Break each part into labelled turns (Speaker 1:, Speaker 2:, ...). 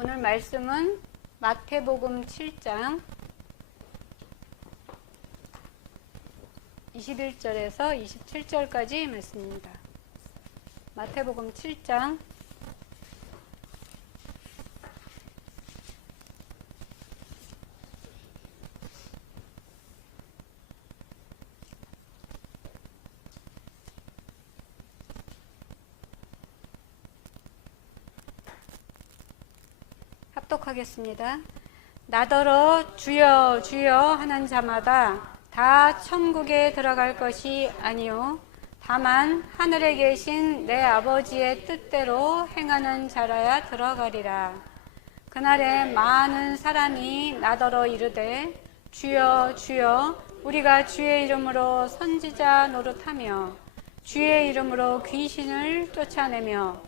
Speaker 1: 오늘 말씀은 마태복음 7장 21절에서 27절까지 말씀입니다. 마태복음 7장 하겠습니다. 나더러 주여 주여 하는 자마다 다 천국에 들어갈 것이 아니요 다만 하늘에 계신 내 아버지의 뜻대로 행하는 자라야 들어가리라. 그날에 많은 사람이 나더러 이르되 주여 주여 우리가 주의 이름으로 선지자 노릇하며 주의 이름으로 귀신을 쫓아내며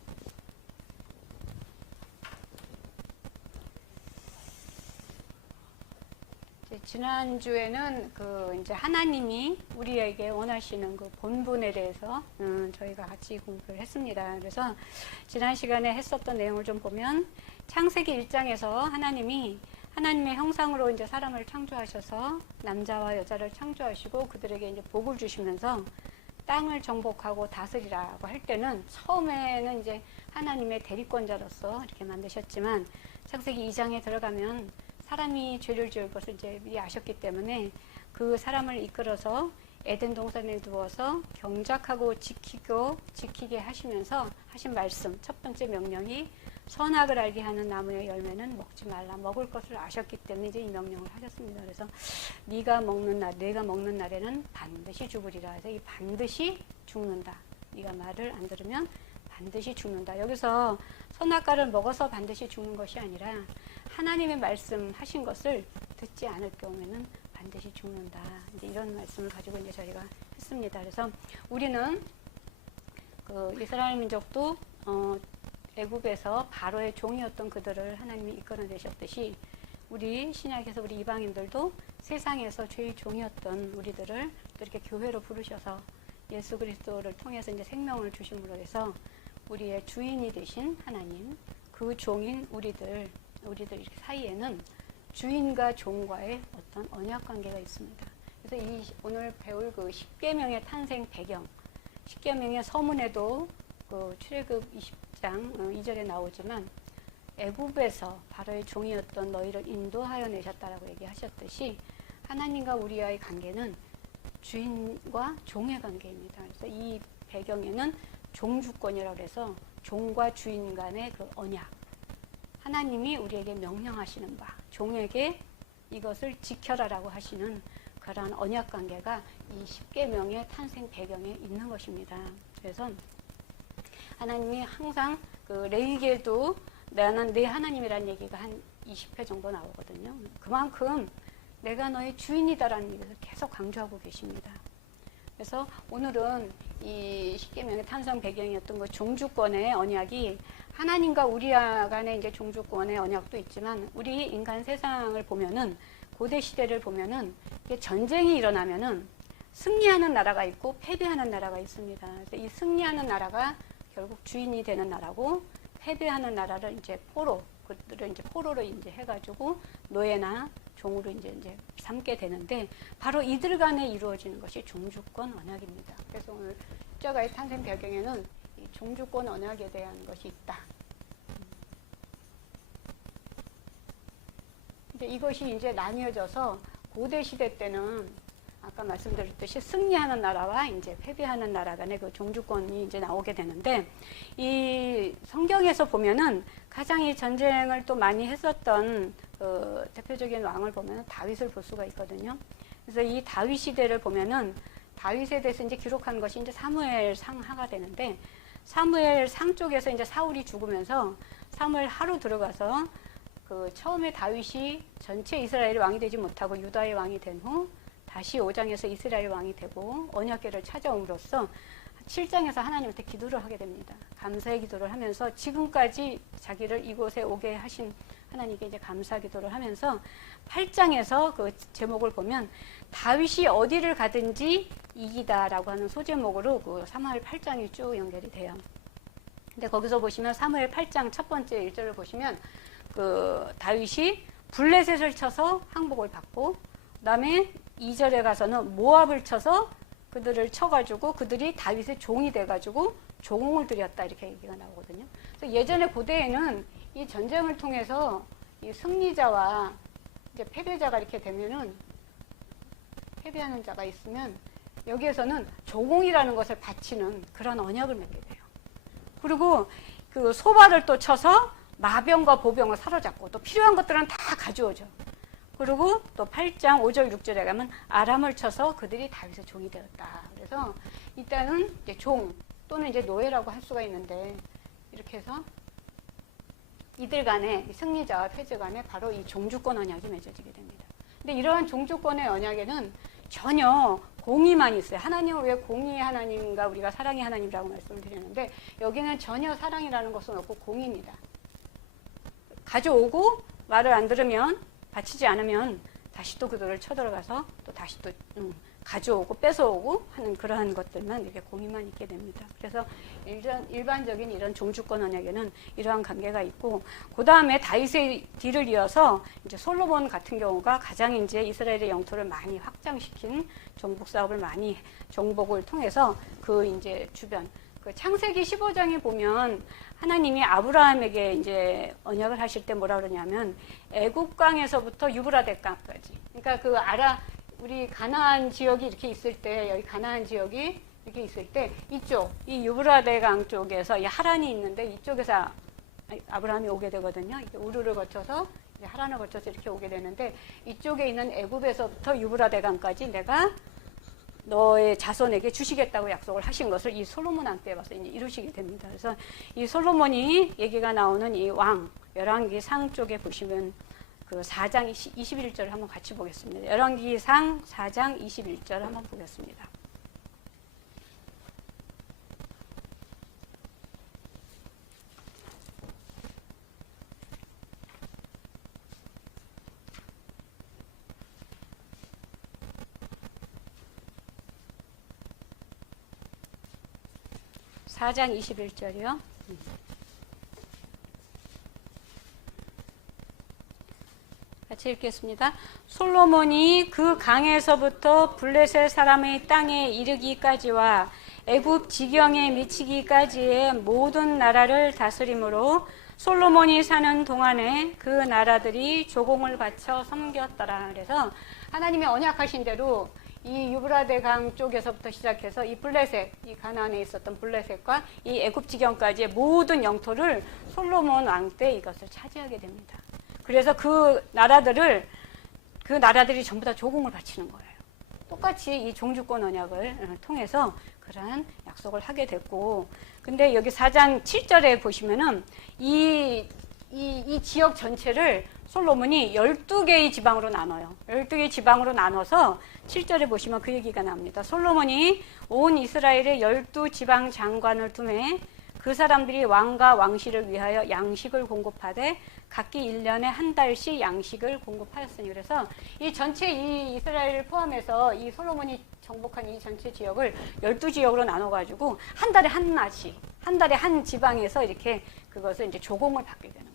Speaker 1: 지난주에는 그 이제 하나님이 우리에게 원하시는 그 본분에 대해서 음, 저희가 같이 공부를 했습니다. 그래서 지난 시간에 했었던 내용을 좀 보면 창세기 1장에서 하나님이 하나님의 형상으로 이제 사람을 창조하셔서 남자와 여자를 창조하시고 그들에게 이제 복을 주시면서 땅을 정복하고 다스리라고 할 때는 처음에는 이제 하나님의 대리권자로서 이렇게 만드셨지만 창세기 2장에 들어가면 사람이 죄를 지을 것을 이제 미리 아셨기 때문에 그 사람을 이끌어서 에덴 동산에 두어서 경작하고 지키고 지키게 하시면서 하신 말씀 첫 번째 명령이 선악을 알게 하는 나무의 열매는 먹지 말라 먹을 것을 아셨기 때문에 이제 이 명령을 하셨습니다. 그래서 네가 먹는 날, 내가 먹는 날에는 반드시 죽으리라. 해서 이 반드시 죽는다. 네가 말을 안 들으면 반드시 죽는다. 여기서 선악과를 먹어서 반드시 죽는 것이 아니라 하나님의 말씀하신 것을 듣지 않을 경우에는 반드시 죽는다. 이제 이런 말씀을 가지고 이제 저희가 했습니다. 그래서 우리는 그 이스라엘 민족도 어, 애굽에서 바로의 종이었던 그들을 하나님이 이끌어내셨듯이 우리 신약에서 우리 이방인들도 세상에서 죄의 종이었던 우리들을 또 이렇게 교회로 부르셔서 예수 그리스도를 통해서 이제 생명을 주심으로 해서 우리의 주인이 되신 하나님, 그 종인 우리들 우리들 사이에는 주인과 종과의 어떤 언약 관계가 있습니다. 그래서 이 오늘 배울 그 십계명의 탄생 배경, 십계명의 서문에도 그 출애굽 20장 2절에 어, 나오지만 애굽에서 바로의 종이었던 너희를 인도하여 내셨다라고 얘기하셨듯이 하나님과 우리와의 관계는 주인과 종의 관계입니다. 그래서 이 배경에는 종주권이라고 해서 종과 주인 간의 그 언약, 하나님이 우리에게 명령하시는 바, 종에게 이것을 지켜라라고 하시는 그러한 언약 관계가 이 십계명의 탄생 배경에 있는 것입니다. 그래서 하나님이 항상 그 레위기에도 나는 내 하나님이라는 얘기가 한 20회 정도 나오거든요. 그만큼 내가 너의 주인이다라는 얘기를 계속 강조하고 계십니다. 그래서 오늘은 이 십계명의 탄생 배경이었던 그 종주권의 언약이 하나님과 우리 간의 이제 종주권의 언약도 있지만 우리 인간 세상을 보면은 고대 시대를 보면은 전쟁이 일어나면은 승리하는 나라가 있고 패배하는 나라가 있습니다. 이 승리하는 나라가 결국 주인이 되는 나라고 패배하는 나라를 이제 포로 그들을 이제 포로로 이제 해가지고 노예나 종으로 이제 이제 삼게 되는데 바로 이들 간에 이루어지는 것이 종주권 언약입니다. 그래서 오늘 십자가의 탄생 배경에는 이 종주권 언약에 대한 것이 있다. 이제 이것이 이제 나뉘어져서 고대 시대 때는 아까 말씀드렸듯이 승리하는 나라와 이제 패배하는 나라 간의 그 종주권이 이제 나오게 되는데 이 성경에서 보면은 가장 이 전쟁을 또 많이 했었던 그 대표적인 왕을 보면은 다윗을 볼 수가 있거든요. 그래서 이 다윗 시대를 보면은 다윗에 대해서 이제 기록한 것이 이제 사무엘 상하가 되는데 사무엘 상 쪽에서 이제 사울이 죽으면서 사무엘 하루 들어가서 그 처음에 다윗이 전체 이스라엘의 왕이 되지 못하고 유다의 왕이 된 후 다시 5장에서 이스라엘 왕이 되고 언약궤를 찾아옴으로써 7장에서 하나님한테 기도를 하게 됩니다. 감사의 기도를 하면서 지금까지 자기를 이곳에 오게 하신 하나님께 이제 감사 기도를 하면서 8장에서 그 제목을 보면 다윗이 어디를 가든지 이기다라고 하는 소제목으로 그 사무엘 8장이 쭉 연결이 돼요. 근데 거기서 보시면 사무엘 8장 첫 번째 1절을 보시면 그 다윗이 블레셋을 쳐서 항복을 받고 그다음에 2절에 가서는 모압을 쳐서 그들을 쳐가지고 그들이 다윗의 종이 돼가지고 종을 들였다 이렇게 얘기가 나오거든요. 그래서 예전에 고대에는 이 전쟁을 통해서 이 승리자와 이제 패배자가 이렇게 되면은 패배하는 자가 있으면 여기에서는 조공이라는 것을 바치는 그런 언약을 맺게 돼요. 그리고 그 소발을 또 쳐서 마병과 보병을 사로잡고 또 필요한 것들은 다 가져오죠. 그리고 또 8장 5절 6절에 가면 아람을 쳐서 그들이 다윗의 종이 되었다. 그래서 일단은 이제 종 또는 이제 노예라고 할 수가 있는데 이렇게 해서 이들 간에 이 승리자와 패자 간에 바로 이 종주권 언약이 맺어지게 됩니다. 근데 이러한 종주권의 언약에는 전혀 공의만 있어요. 하나님은 왜 공의의 하나님인가 우리가 사랑의 하나님이라고 말씀을 드렸는데 여기는 전혀 사랑이라는 것은 없고 공의입니다. 가져오고 말을 안 들으면 바치지 않으면 다시 또 그들을 쳐들어가서 또 다시 또 음, 가져오고 뺏어오고 하는 그러한 것들만 이렇게 공의만 있게 됩니다. 그래서 일반, 일반적인 이런 종주권 언약에는 이러한 관계가 있고 그 다음에 다윗의 뒤를 이어서 이제 솔로몬 같은 경우가 가장 이제 이스라엘의 영토를 많이 확장시킨 정복 사업을 많이 정복을 통해서 그 이제 주변 그 창세기 15장에 보면 하나님이 아브라함에게 이제 언약을 하실 때 뭐라 그러냐면 애국강에서부터 유브라데 강까지. 그러니까 그 아라 우리 가나안 지역이 이렇게 있을 때 여기 가나안 지역이 이렇게 있을 때 이쪽 이 유브라데 강 쪽에서 이 하란이 있는데 이쪽에서 아브라함이 오게 되거든요. 우르를 거쳐서 하란을 거쳐서 이렇게 오게 되는데 이쪽에 있는 애굽에서부터 유브라데 강까지 내가 너의 자손에게 주시겠다고 약속을 하신 것을 이 솔로몬 왕 때 와서 이제 이루시게 됩니다. 그래서 이 솔로몬이 얘기가 나오는 이 왕, 열왕기 상 쪽에 보시면 그 4장 21절을 한번 같이 보겠습니다. 열왕기 상 4장 21절 한번 보겠습니다. 사장 21절이요. 같이 읽겠습니다. 솔로몬이 그 강에서부터 블레셋 사람의 땅에 이르기까지와 애굽 지경에 미치기까지의 모든 나라를 다스림으로 솔로몬이 사는 동안에 그 나라들이 조공을 바쳐 섬겼더라. 그래서 하나님의 언약하신 대로 이 유브라데 강 쪽에서부터 시작해서 이 블레셋, 이 가나안에 있었던 블레셋과 이 애굽 지경까지의 모든 영토를 솔로몬 왕 때 이것을 차지하게 됩니다. 그래서 그 나라들을 그 나라들이 전부 다 조공을 바치는 거예요. 똑같이 이 종주권 언약을 어, 통해서 그러한 약속을 하게 됐고, 근데 여기 4장 7절에 보시면은 이, 이, 이 지역 전체를 솔로몬이 12개의 지방으로 나눠요. 12개의 지방으로 나눠서 7절에 보시면 그 얘기가 나옵니다. 솔로몬이 온 이스라엘의 12지방 장관을 두매 그 사람들이 왕과 왕실을 위하여 양식을 공급하되 각기 1년에 한 달씩 양식을 공급하였으니 그래서 이 전체 이 이스라엘을 포함해서 이 솔로몬이 정복한 이 전체 지역을 12지역으로 나눠 가지고 한 달에 한 나씩 한 달에 한 지방에서 이렇게 그것을 이제 조공을 받게 되는.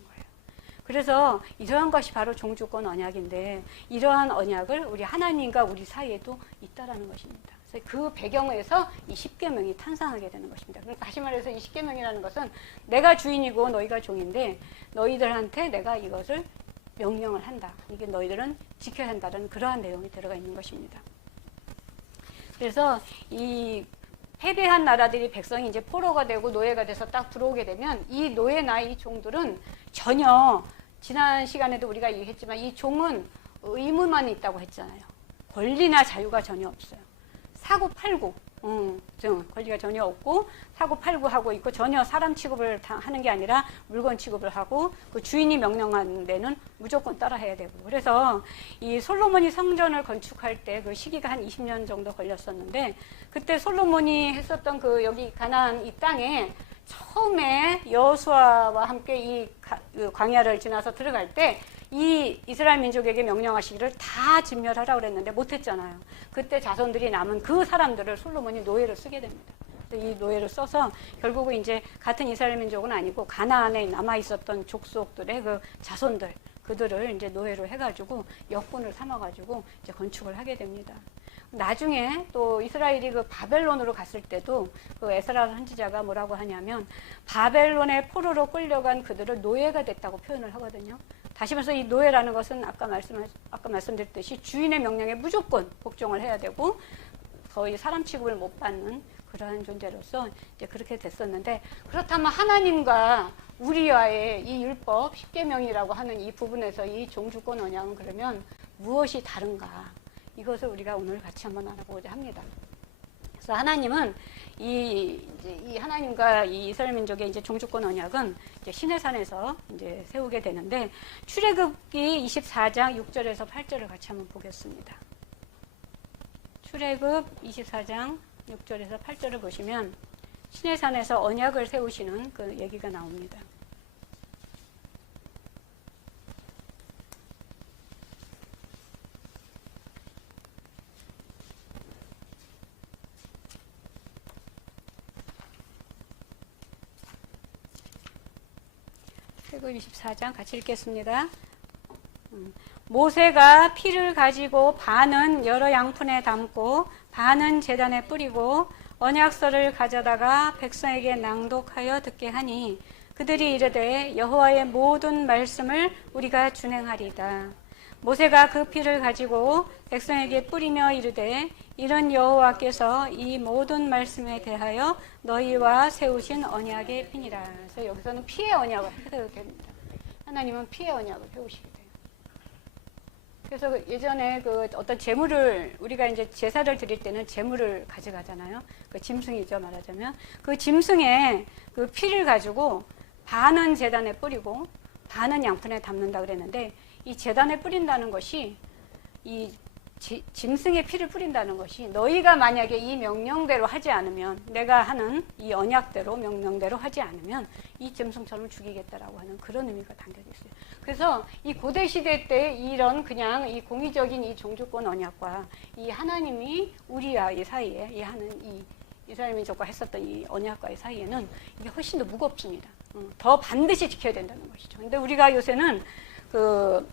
Speaker 1: 그래서 이러한 것이 바로 종주권 언약인데 이러한 언약을 우리 하나님과 우리 사이에도 있다라는 것입니다. 그래서 그 배경에서 이 십계명이 탄생하게 되는 것입니다. 다시 말해서 이 십계명이라는 것은 내가 주인이고 너희가 종인데 너희들한테 내가 이것을 명령을 한다. 이게 너희들은 지켜야 한다는 그러한 내용이 들어가 있는 것입니다. 그래서 이 패배한 나라들이 백성이 이제 포로가 되고 노예가 돼서 딱 들어오게 되면 이 노예 나 이 종들은 전혀 지난 시간에도 우리가 얘기했지만 이 종은 의무만 있다고 했잖아요. 권리나 자유가 전혀 없어요. 사고 팔고, 음, 좀 권리가 전혀 없고 사고 팔고 하고 있고 전혀 사람 취급을 다 하는 게 아니라 물건 취급을 하고 그 주인이 명령한 데는 무조건 따라해야 되고 그래서 이 솔로몬이 성전을 건축할 때 그 시기가 한 20년 정도 걸렸었는데 그때 솔로몬이 했었던 그 여기 가나안 이 땅에 처음에 여수아와 함께 이 가- 그 광야를 지나서 들어갈 때 이 이스라엘 민족에게 명령하시기를 다 진멸하라 그랬는데 못했잖아요. 그때 자손들이 남은 그 사람들을 솔로몬이 노예로 쓰게 됩니다. 이 노예를 써서 결국은 이제 같은 이스라엘 민족은 아니고 가나안에 남아 있었던 족속들의 그 자손들 그들을 이제 노예로 해가지고 역군을 삼아가지고 이제 건축을 하게 됩니다. 나중에 또 이스라엘이 그 바벨론으로 갔을 때도 그 에스라 선지자가 뭐라고 하냐면 바벨론의 포로로 끌려간 그들을 노예가 됐다고 표현을 하거든요. 다시 말해서 이 노예라는 것은 아까 말씀 아까 말씀드렸듯이 주인의 명령에 무조건 복종을 해야 되고 거의 사람 취급을 못 받는 그러한 존재로서 이제 그렇게 됐었는데 그렇다면 하나님과 우리와의 이 율법 십계명이라고 하는 이 부분에서 이 종주권 언약은 그러면 무엇이 다른가? 이것을 우리가 오늘 같이 한번 알아보고자 합니다. 그래서 하나님은 이, 이 하나님과 이 이스라엘 민족의 이제 종주권 언약은 이제 시내산에서 이제 세우게 되는데 출애굽기 24장 6절에서 8절을 같이 한번 보겠습니다. 출애굽 24장 6절에서 8절을 보시면 시내산에서 언약을 세우시는 그 얘기가 나옵니다. 출애굽 24장 같이 읽겠습니다. 음, 모세가 피를 가지고 반은 여러 양푼에 담고 반은 제단에 뿌리고 언약서를 가져다가 백성에게 낭독하여 듣게 하니 그들이 이르되 여호와의 모든 말씀을 우리가 준행하리다. 모세가 그 피를 가지고 백성에게 뿌리며 이르되 이런 여호와께서 이 모든 말씀에 대하여 너희와 세우신 언약의 피니라. 그래서 여기서는 피의 언약을 해석이 됩니다. 하나님은 피의 언약을 세우시게 돼요. 그래서 그 예전에 그 어떤 재물을 우리가 이제 제사를 드릴 때는 재물을 가져가잖아요. 그 짐승이죠 말하자면 그 짐승의 그 피를 가지고 반은 제단에 뿌리고 반은 양푼에 담는다 그랬는데 이 제단에 뿌린다는 것이 이 지- 짐승의 피를 뿌린다는 것이 너희가 만약에 이 명령대로 하지 않으면 내가 하는 이 언약대로 명령대로 하지 않으면 이 짐승처럼 죽이겠다라고 하는 그런 의미가 담겨져 있어요. 그래서 이 고대 시대 때 이런 그냥 이 공의적인 이 종주권 언약과 이 하나님이 우리와 이 사이에 이 하는 이 이스라엘 민족과 했었던 이 언약과의 사이에는 이게 훨씬 더 무겁습니다. 음, 더 반드시 지켜야 된다는 것이죠. 근데 우리가 요새는 그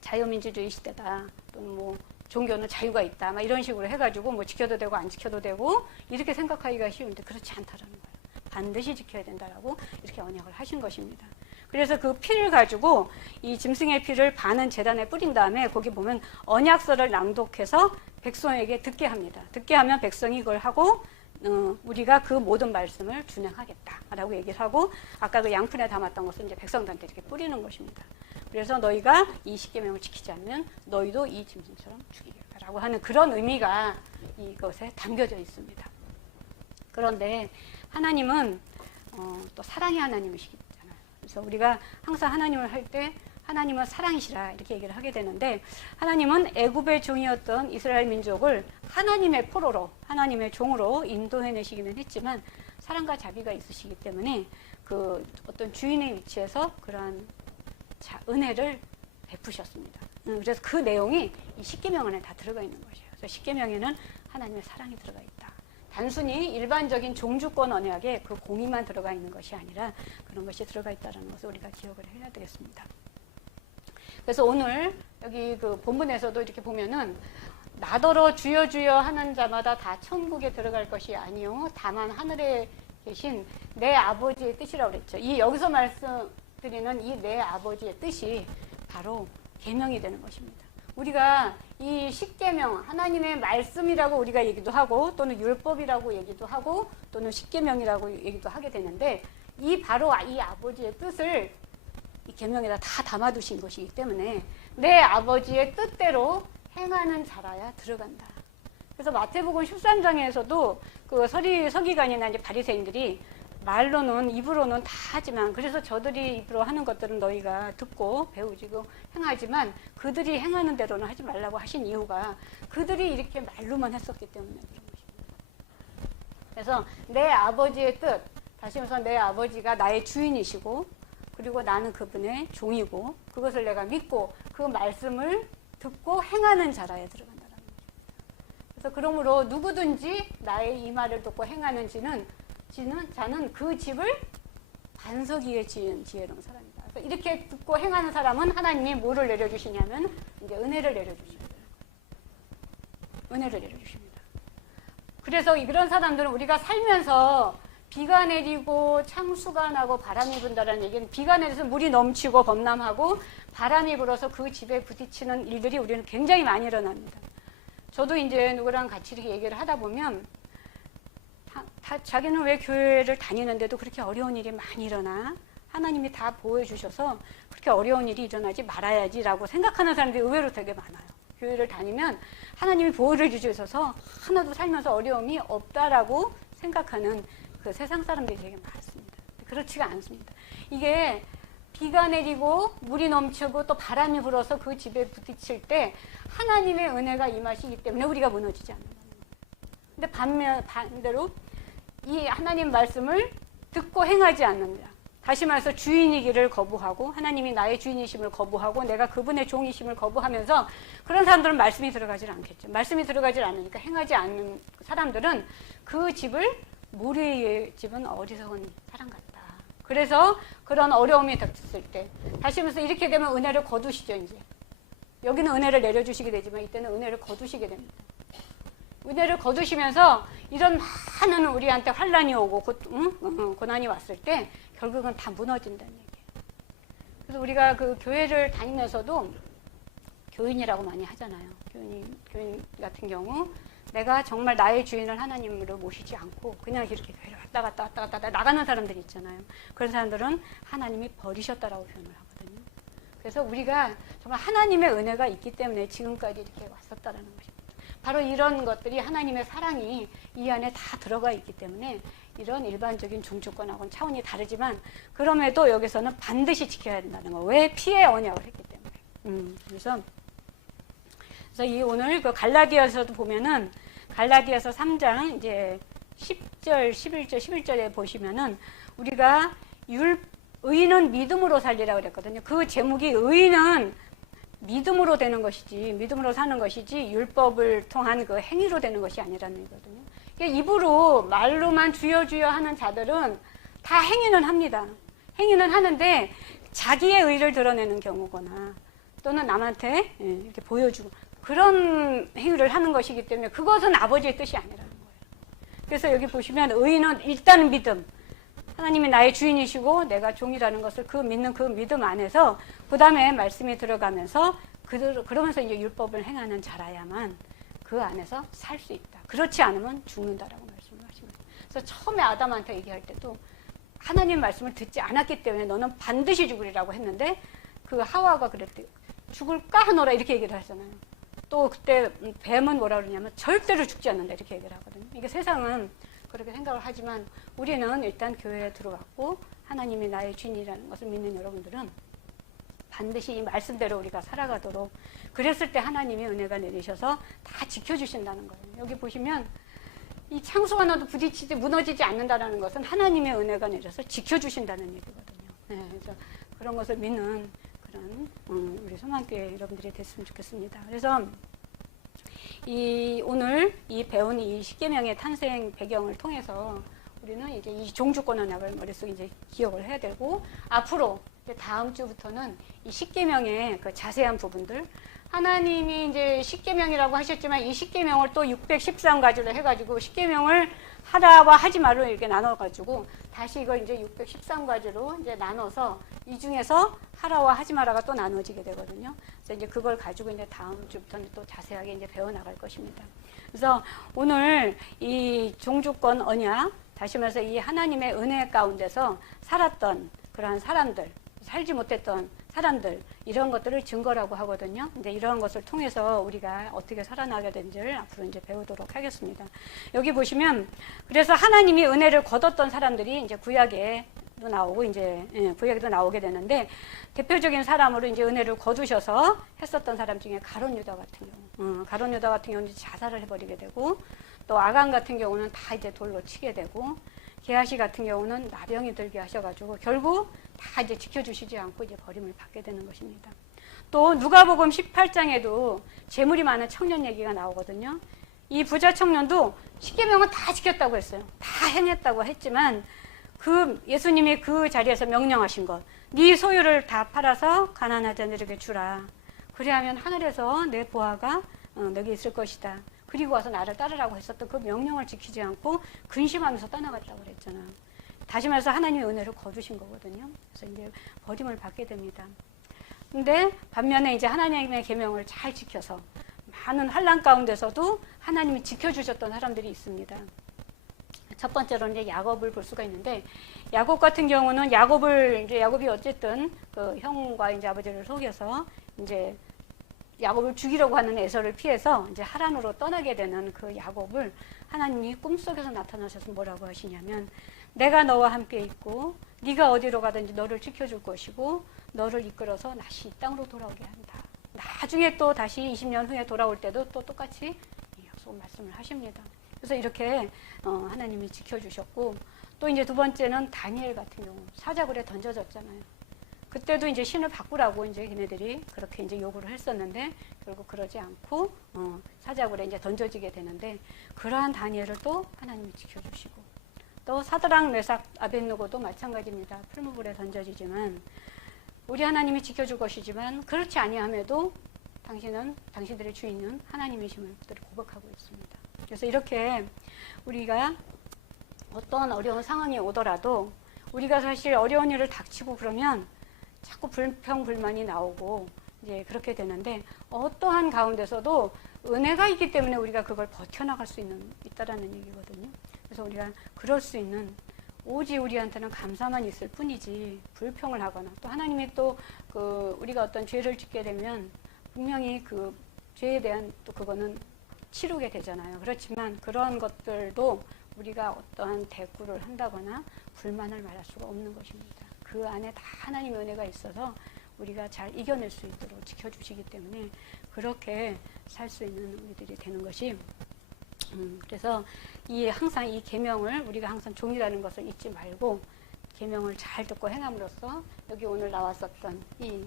Speaker 1: 자유민주주의 시대다. 뭐 종교는 자유가 있다. 막 이런 식으로 해가지고 뭐 지켜도 되고 안 지켜도 되고 이렇게 생각하기가 쉬운데 그렇지 않다라는 거예요. 반드시 지켜야 된다라고 이렇게 언약을 하신 것입니다. 그래서 그 피를 가지고 이 짐승의 피를 반은 재단에 뿌린 다음에 거기 보면 언약서를 낭독해서 백성에게 듣게 합니다. 듣게 하면 백성이 이걸 하고 어, 우리가 그 모든 말씀을 준행하겠다라고 얘기를 하고 아까 그 양푼에 담았던 것을 이제 백성들한테 이렇게 뿌리는 것입니다. 그래서 너희가 이 십계명을 지키지 않으면 너희도 이 짐승처럼 죽이겠다라고 하는 그런 의미가 이것에 담겨져 있습니다. 그런데 하나님은 어, 또 사랑의 하나님이시잖아요. 그래서 우리가 항상 하나님을 할 때 하나님은 사랑이시라 이렇게 얘기를 하게 되는데 하나님은 애굽의 종이었던 이스라엘 민족을 하나님의 포로로 하나님의 종으로 인도해내시기는 했지만 사랑과 자비가 있으시기 때문에 그 어떤 주인의 위치에서 그러한 자, 은혜를 베푸셨습니다. 음, 그래서 그 내용이 이 십계명 안에 다 들어가 있는 것이에요. 그래서 십계명에는 하나님의 사랑이 들어가 있다. 단순히 일반적인 종주권 언약에 그 공의만 들어가 있는 것이 아니라 그런 것이 들어가 있다는 것을 우리가 기억을 해야 되겠습니다. 그래서 오늘 여기 그 본문에서도 이렇게 보면은 나더러 주여 주여 하는 자마다 다 천국에 들어갈 것이 아니요 다만 하늘에 계신 내 아버지의 뜻이라고 그랬죠. 이 여기서 말씀 드리는 이 내 아버지의 뜻이 바로 계명이 되는 것입니다. 우리가 이 십계명 하나님의 말씀이라고 우리가 얘기도 하고 또는 율법이라고 얘기도 하고 또는 십계명이라고 얘기도 하게 되는데 이 바로 이 아버지의 뜻을 이 계명에다 다 담아두신 것이기 때문에 내 아버지의 뜻대로 행하는 자라야 들어간다. 그래서 마태복음 13장에서도 그 서리 서기관이나 이제 바리새인들이 말로는 입으로는 다 하지만 그래서 저들이 입으로 하는 것들은 너희가 듣고 배우지고 행하지만 그들이 행하는 대로는 하지 말라고 하신 이유가 그들이 이렇게 말로만 했었기 때문에 그런 것입니다. 그래서 내 아버지의 뜻 다시 말해서 내 아버지가 나의 주인이시고 그리고 나는 그분의 종이고 그것을 내가 믿고 그 말씀을 듣고 행하는 자라에 들어간다는 거죠. 그래서 그러므로 누구든지 나의 이 말을 듣고 행하는지는 지는 자는 그 집을 반석 위에 지은 지혜로운 사람이다. 이렇게 듣고 행하는 사람은 하나님이 뭐를 내려주시냐면 이제 은혜를 내려주십니다. 은혜를 내려주십니다. 그래서 이런 사람들은 우리가 살면서 비가 내리고 창수가 나고 바람이 분다라는 얘기는 비가 내려서 물이 넘치고 범람하고 바람이 불어서 그 집에 부딪히는 일들이 우리는 굉장히 많이 일어납니다. 저도 이제 누구랑 같이 이렇게 얘기를 하다 보면 다, 다 자기는 왜 교회를 다니는데도 그렇게 어려운 일이 많이 일어나? 하나님이 다 보여주셔서 그렇게 어려운 일이 일어나지 말아야지라고 생각하는 사람들이 의외로 되게 많아요. 교회를 다니면 하나님이 보호를 주셔서 하나도 살면서 어려움이 없다라고 생각하는 그 세상 사람들이 되게 많습니다. 그렇지가 않습니다. 이게 비가 내리고 물이 넘치고 또 바람이 불어서 그 집에 부딪힐 때 하나님의 은혜가 임하시기 때문에 우리가 무너지지 않는다는 거예요. 근데 반면 반대로 이 하나님 말씀을 듣고 행하지 않는다. 다시 말해서 주인이기를 거부하고 하나님이 나의 주인이심을 거부하고 내가 그분의 종이심을 거부하면서 그런 사람들은 말씀이 들어가질 않겠죠. 말씀이 들어가질 않으니까 행하지 않는 사람들은 그 집을 모래의 집은 어리석은 사람 같다. 그래서 그런 어려움이 닥쳤을 때 다시 말해서 이렇게 되면 은혜를 거두시죠 이제. 여기는 은혜를 내려주시게 되지만 이때는 은혜를 거두시게 됩니다. 은혜를 거두시면서 이런 많은 우리한테 환란이 오고 고, 응? 응, 고난이 왔을 때 결국은 다 무너진다는 얘기예요. 그래서 우리가 그 교회를 다니면서도 교인이라고 많이 하잖아요. 교인, 교인 같은 경우 내가 정말 나의 주인을 하나님으로 모시지 않고 그냥 이렇게 교회를 왔다 갔다 왔다 갔다 나가는 사람들이 있잖아요. 그런 사람들은 하나님이 버리셨다라고 표현을 하거든요. 그래서 우리가 정말 하나님의 은혜가 있기 때문에 지금까지 이렇게 왔었다라는 것입니다. 바로 이런 것들이 하나님의 사랑이 이 안에 다 들어가 있기 때문에 이런 일반적인 종주권하고는 차원이 다르지만 그럼에도 여기서는 반드시 지켜야 된다는 거. 왜 피해 언약을 했기 때문에. 음, 그래서 그래서 이 오늘 그 갈라디아서도 보면은 갈라디아서 3장 이제 10절, 11절, 11절에 보시면은 우리가 율 의인은 믿음으로 살리라 그랬거든요. 그 제목이 의인은 믿음으로 되는 것이지 믿음으로 사는 것이지 율법을 통한 그 행위로 되는 것이 아니라는 얘기거든요. 그러니까 입으로 말로만 주여 주여 하는 자들은 다 행위는 합니다. 행위는 하는데 자기의 의를 드러내는 경우거나 또는 남한테 예, 이렇게 보여주고 그런 행위를 하는 것이기 때문에 그것은 아버지의 뜻이 아니라는 거예요. 그래서 여기 보시면 의인은 일단 믿음. 하나님이 나의 주인이시고 내가 종이라는 것을 그 믿는 그 믿음 안에서 그 다음에 말씀이 들어가면서 그, 그러면서 이제 율법을 행하는 자라야만 그 안에서 살 수 있다. 그렇지 않으면 죽는다라고 말씀을 하십니다. 그래서 처음에 아담한테 얘기할 때도 하나님 말씀을 듣지 않았기 때문에 너는 반드시 죽으리라고 했는데 그 하와가 그랬대요. 죽을까 하노라 이렇게 얘기를 하잖아요. 또 그때 뱀은 뭐라 그러냐면 절대로 죽지 않는다 이렇게 얘기를 하거든요. 이게 세상은 그렇게 생각을 하지만 우리는 일단 교회에 들어왔고 하나님이 나의 주인이라는 것을 믿는 여러분들은 반드시 이 말씀대로 우리가 살아가도록 그랬을 때 하나님의 은혜가 내리셔서 다 지켜주신다는 거예요. 여기 보시면 이 창수가 나도 부딪히지 무너지지 않는다라는 것은 하나님의 은혜가 내려서 지켜주신다는 얘기거든요. 네, 그래서 그런 것을 믿는 그런 음, 우리 소망교회 여러분들이 됐으면 좋겠습니다. 그래서 이 오늘 이 배운 이 십계명의 탄생 배경을 통해서 우리는 이제 이 종주권 언약을 머릿속에 이제 기억을 해야 되고 앞으로 다음 주부터는 이 십계명의 그 자세한 부분들 하나님이 이제 십계명이라고 하셨지만 이 십계명을 또 613가지로 해가지고 십계명을 하라와 하지 말로 이렇게 나눠가지고 다시 이걸 이제 613가지로 이제 나눠서 이 중에서 하라와 하지 마라가 또 나눠지게 되거든요. 그래서 이제 그걸 가지고 이제 다음 주부터는 또 자세하게 이제 배워 나갈 것입니다. 그래서 오늘 이 종주권 언약 다시 말해서 이 하나님의 은혜 가운데서 살았던 그러한 사람들, 살지 못했던 사람들 이런 것들을 증거라고 하거든요. 이제 이러한 것을 통해서 우리가 어떻게 살아나게 된지를 앞으로 이제 배우도록 하겠습니다. 여기 보시면 그래서 하나님이 은혜를 거뒀던 사람들이 이제 구약에 도 나오고 이제 예, 구약에도 나오게 되는데 대표적인 사람으로 이제 은혜를 거두셔서 했었던 사람 중에 가론 유다 같은 경우, 어, 가론 유다 같은 경우는 자살을 해버리게 되고 또 아간 같은 경우는 다 이제 돌로 치게 되고 게하시 같은 경우는 나병이 들게 하셔가지고 결국 다 이제 지켜주시지 않고 이제 버림을 받게 되는 것입니다. 또 누가복음 18장에도 재물이 많은 청년 얘기가 나오거든요. 이 부자 청년도 십계명은 다 지켰다고 했어요. 다 행했다고 했지만 그 예수님이 그 자리에서 명령하신 것, 네 소유를 다 팔아서 가난한 자들에게 주라. 그리하면 하늘에서 내 보아가 어, 너게 있을 것이다. 그리고 와서 나를 따르라고 했었던 그 명령을 지키지 않고 근심하면서 떠나갔다고 그랬잖아요. 다시 말해서 하나님의 은혜를 거두신 거거든요. 그래서 이제 버림을 받게 됩니다. 근데 반면에 이제 하나님의 계명을 잘 지켜서 많은 환란 가운데서도 하나님이 지켜주셨던 사람들이 있습니다. 첫 번째로 이제 야곱을 볼 수가 있는데 야곱 같은 경우는 야곱을 이제 야곱이 어쨌든 그 형과 이제 아버지를 속여서 이제 야곱을 죽이려고 하는 에서를 피해서 이제 하란으로 떠나게 되는 그 야곱을 하나님이 꿈속에서 나타나셔서 뭐라고 하시냐면 내가 너와 함께 있고 네가 어디로 가든지 너를 지켜줄 것이고 너를 이끌어서 다시 이 땅으로 돌아오게 한다. 나중에 또 다시 20년 후에 돌아올 때도 또 똑같이 이 약속 말씀을 하십니다. 그래서 이렇게 어, 하나님이 지켜주셨고 또 이제 두 번째는 다니엘 같은 경우 사자굴에 던져졌잖아요. 그때도 이제 신을 바꾸라고 이제 걔네들이 그렇게 이제 요구를 했었는데 결국 그러지 않고 어, 사자굴에 이제 던져지게 되는데 그러한 다니엘을 또 하나님이 지켜주시고 또 사드랑 메삭 아벤누고도 마찬가지입니다. 풀무불에 던져지지만 우리 하나님이 지켜줄 것이지만 그렇지 아니함에도 당신은 당신들의 주인은 하나님이심을 그들이 고백하고 있습니다. 그래서 이렇게 우리가 어떤 어려운 상황이 오더라도 우리가 사실 어려운 일을 닥치고 그러면 자꾸 불평 불만이 나오고 이제 그렇게 되는데 어떠한 가운데서도 은혜가 있기 때문에 우리가 그걸 버텨나갈 수 있는 있다라는 얘기거든요. 그래서 우리가 그럴 수 있는 오직 우리한테는 감사만 있을 뿐이지 불평을 하거나 또 하나님이 또 그 우리가 어떤 죄를 짓게 되면 분명히 그 죄에 대한 또 그거는 치르게 되잖아요. 그렇지만 그런 것들도 우리가 어떠한 대꾸를 한다거나 불만을 말할 수가 없는 것입니다. 그 안에 다 하나님의 은혜가 있어서 우리가 잘 이겨낼 수 있도록 지켜주시기 때문에 그렇게 살 수 있는 우리들이 되는 것이 음, 그래서 이 항상 이 계명을 우리가 항상 종이라는 것을 잊지 말고 계명을 잘 듣고 행함으로써 여기 오늘 나왔었던 이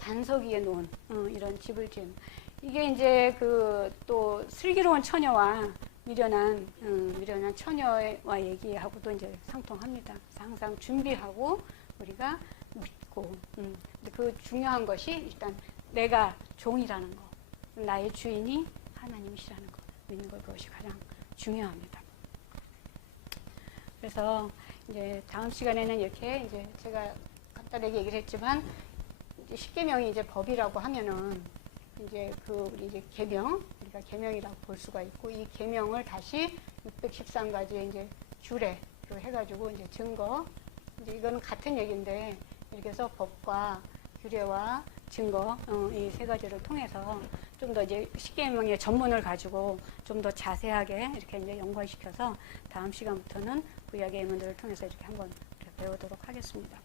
Speaker 1: 반석 위에 놓은 어, 이런 집을 지은 이게 이제 그 또 슬기로운 처녀와 미련한 음, 미련한 처녀와 얘기하고도 이제 상통합니다. 항상 준비하고 우리가 믿고 음, 근데 그 중요한 것이 일단 내가 종이라는 거, 나의 주인이 하나님이시라는 거 믿는 것 그것이 가장 중요합니다. 그래서 이제 다음 시간에는 이렇게 이제 제가 간단하게 얘기를 했지만 이제 십계명이 이제 법이라고 하면은 이제 그 우리 이제 계명 우리가 계명이라고 볼 수가 있고 이 계명을 다시 613가지의 이제 규례로 해가지고 이제 증거 이제 이거는 같은 얘기인데 이렇게 해서 법과 규례와 증거 어, 이 세 가지를 통해서 좀 더 이제 십계명의 전문을 가지고 좀 더 자세하게 이렇게 이제 연관시켜서 다음 시간부터는 구약의 예문들을 통해서 이렇게 한번 배우도록 하겠습니다.